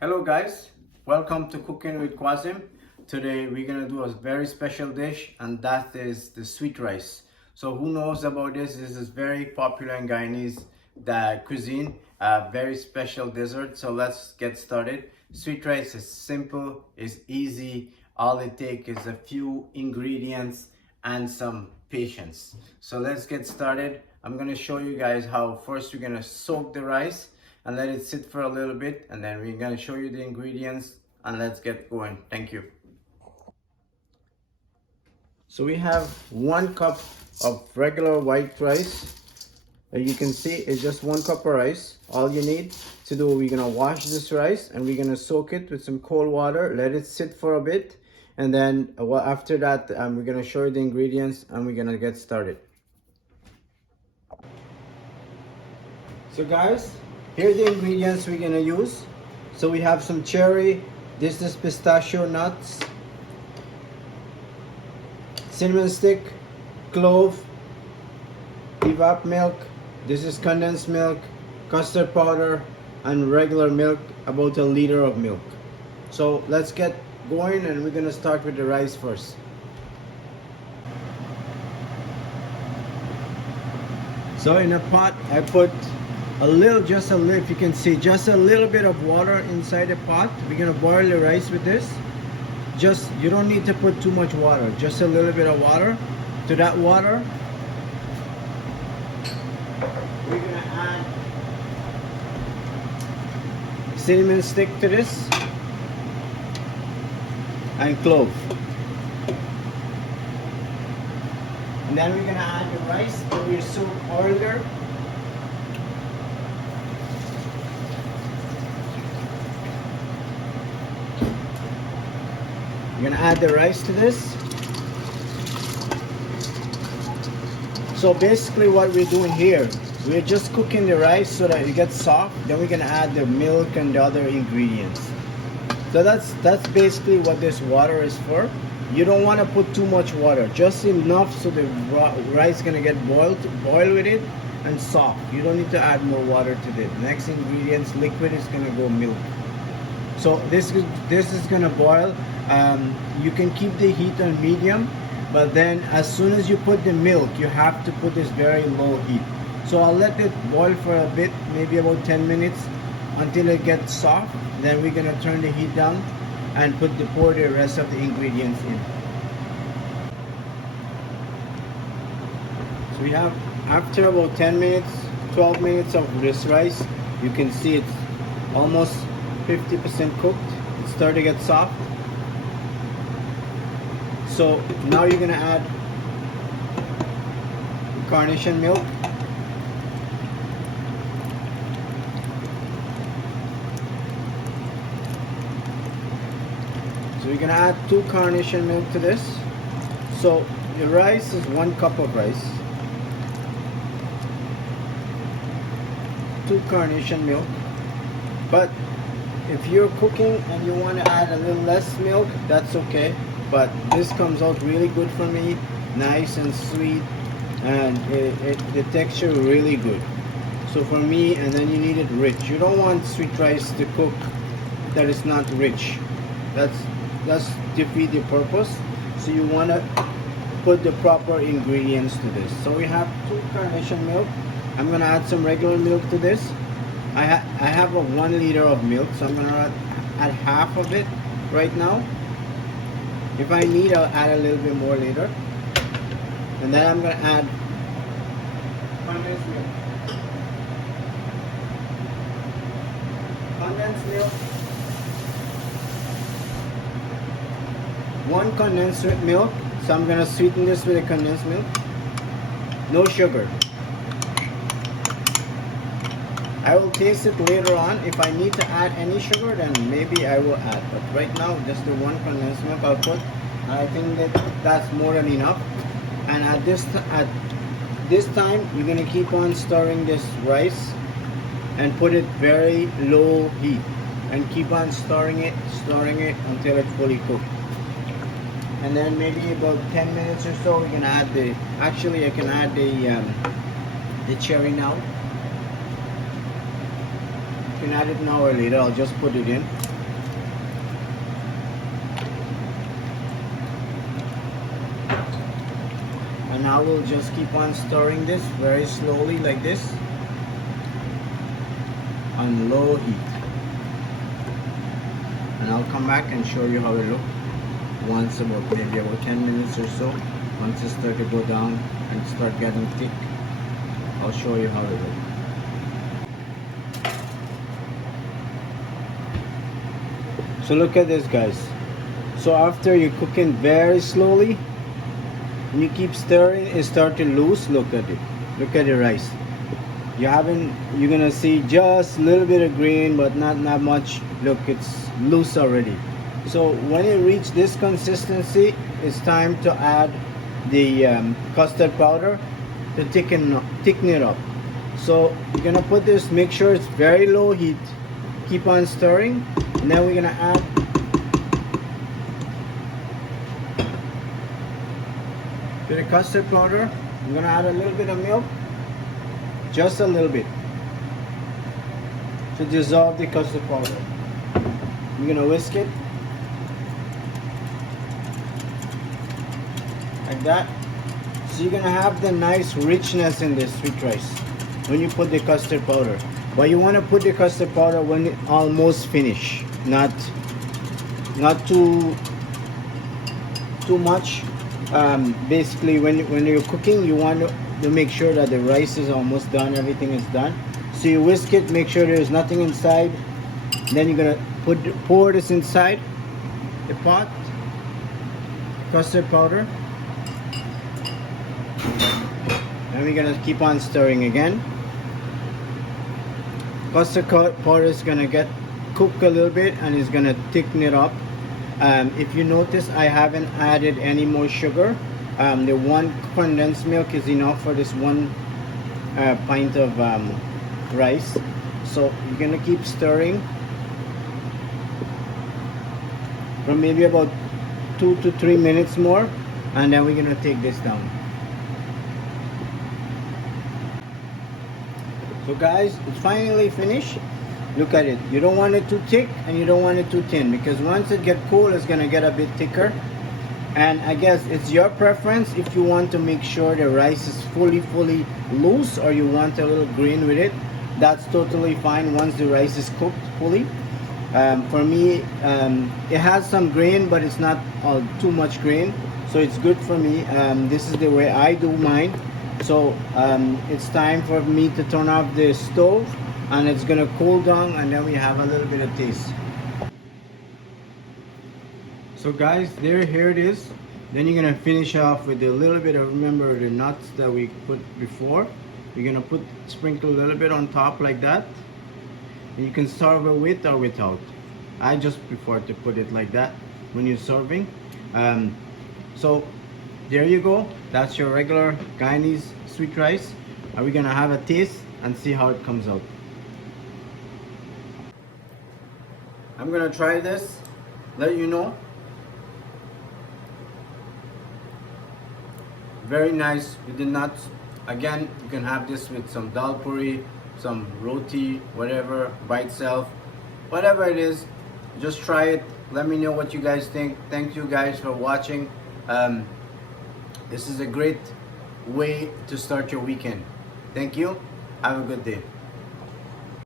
Hello guys, welcome to Cooking with Quasim. Today we're gonna do a very special dish, and that is the sweet rice. So who knows about this? This is very popular in Guyanese cuisine, a very special dessert. So let's get started. Sweet rice is simple, it's easy. All it takes is a few ingredients and some patience. So let's get started. I'm gonna show you guys how first we're gonna soak the rice and let it sit for a little bit, and then we're gonna show you the ingredients and let's get going. Thank you. So we have 1 cup of regular white rice. As you can see, it's just 1 cup of rice. All you need to do, we're gonna wash this rice and we're gonna soak it with some cold water, let it sit for a bit, and then after that we're gonna show you the ingredients and we're gonna get started. So guys, here are the ingredients we're gonna use. So we have some cherry, this is pistachio nuts, cinnamon stick, clove, evap milk, this is condensed milk, custard powder, and regular milk, about 1 liter of milk. So let's get going, and we're gonna start with the rice first. So in a pot I put just a little, if you can see, just a little bit of water inside the pot. We're gonna boil the rice with this. You don't need to put too much water, just a little bit of water. To that water we're gonna add cinnamon stick to this and clove, and then we're gonna add the rice that we soaked earlier. We're gonna add the rice to this. So basically what we're doing here, we're just cooking the rice so that it gets soft. Then we're gonna add the milk and the other ingredients. So that's basically what this water is for. You don't want to put too much water, just enough so the rice is gonna get boil with it and soft. You don't need to add more water to it. The next ingredients, liquid, is gonna go milk. So this is gonna boil. You can keep the heat on medium, but then as soon as you put the milk, you have to put this very low heat. So I'll let it boil for a bit, maybe about 10 minutes, until it gets soft. Then we're gonna turn the heat down and pour the rest of the ingredients in. So we have, after about 10 minutes, 12 minutes of this rice, you can see it's almost 50% cooked. It's starting to get soft. So now you're gonna add carnation milk. So you're gonna add 2 carnation milk to this. So the rice is 1 cup of rice, 2 carnation milk. But if you're cooking and you want to add a little less milk, that's okay. But this comes out really good for me, nice and sweet, and the texture really good. So for me, and then you need it rich. You don't want sweet rice to cook that is not rich. That's defeat the purpose. So you want to put the proper ingredients to this. So we have 2 carnation milk. I'm gonna add some regular milk to this. I have a 1 liter of milk, so I'm gonna add half of it right now. If I need, I'll add a little bit more later. And then I'm gonna add condensed milk. Condensed milk. 1 condensed milk. So I'm gonna sweeten this with a condensed milk. No sugar. I will taste it later on. If I need to add any sugar, then maybe I will add. But right now, just the 1 condensed milk I'll put. I think that's more than enough. And at this time, you're gonna keep on stirring this rice and put it very low heat, and keep on stirring it until it's fully cooked. And then maybe about 10 minutes or so, we're gonna add I can add the cherry now. can add it now or later. I'll just put it in. And now we'll just keep on stirring this very slowly like this on low heat. And I'll come back and show you how it looks once maybe about 10 minutes or so. Once it starts to go down and start getting thick, I'll show you how it looks. So look at this, guys. So after you're cooking very slowly and you keep stirring, it start to loose. Look at it. Look at the rice. You're gonna see just a little bit of green, but not much. Look, it's loose already. So when you reach this consistency, it's time to add the custard powder to thicken it up. So you're gonna put this, make sure it's very low heat, keep on stirring, and then we're gonna add to the custard powder. I'm gonna add a little bit of milk, just a little bit, to dissolve the custard powder. I'm gonna whisk it like that. So you're gonna have the nice richness in this sweet rice when you put the custard powder. But you want to put the custard powder when it almost finished, not too much. Basically, when you're cooking, you want to make sure that the rice is almost done, everything is done. So you whisk it, make sure there's nothing inside. Then you're gonna pour this inside the pot, custard powder. And we're gonna keep on stirring again. Custard powder is gonna get cooked a little bit and it's gonna thicken it up. If you notice, I haven't added any more sugar. The 1 condensed milk is enough for this 1 pint of rice. So you're gonna keep stirring for maybe about 2 to 3 minutes more, and then we're gonna take this down. So guys, it's finally finished. Look at it. You don't want it too thick and you don't want it too thin, because once it gets cold, it's gonna get a bit thicker. And I guess it's your preference if you want to make sure the rice is fully loose, or you want a little green with it. That's totally fine once the rice is cooked fully. For me, it has some grain, but it's not too much grain, so it's good for me. This is the way I do mine. So it's time for me to turn off the stove, and it's gonna cool down, and then we have a little bit of taste. So guys, here it is. Then you're gonna finish off with a little bit of, remember the nuts that we put before. You're gonna sprinkle a little bit on top like that. And you can serve it with or without. I just prefer to put it like that when you're serving. So there you go. That's your regular Guyanese sweet rice. Are we gonna have a taste and see how it comes out? I'm gonna try this, let you know. Very nice with the nuts. Again, you can have this with some dal puri, some roti, whatever, by itself, whatever it is. Just try it. Let me know what you guys think. Thank you guys for watching. This is a great way to start your weekend. Thank you. Have a good day.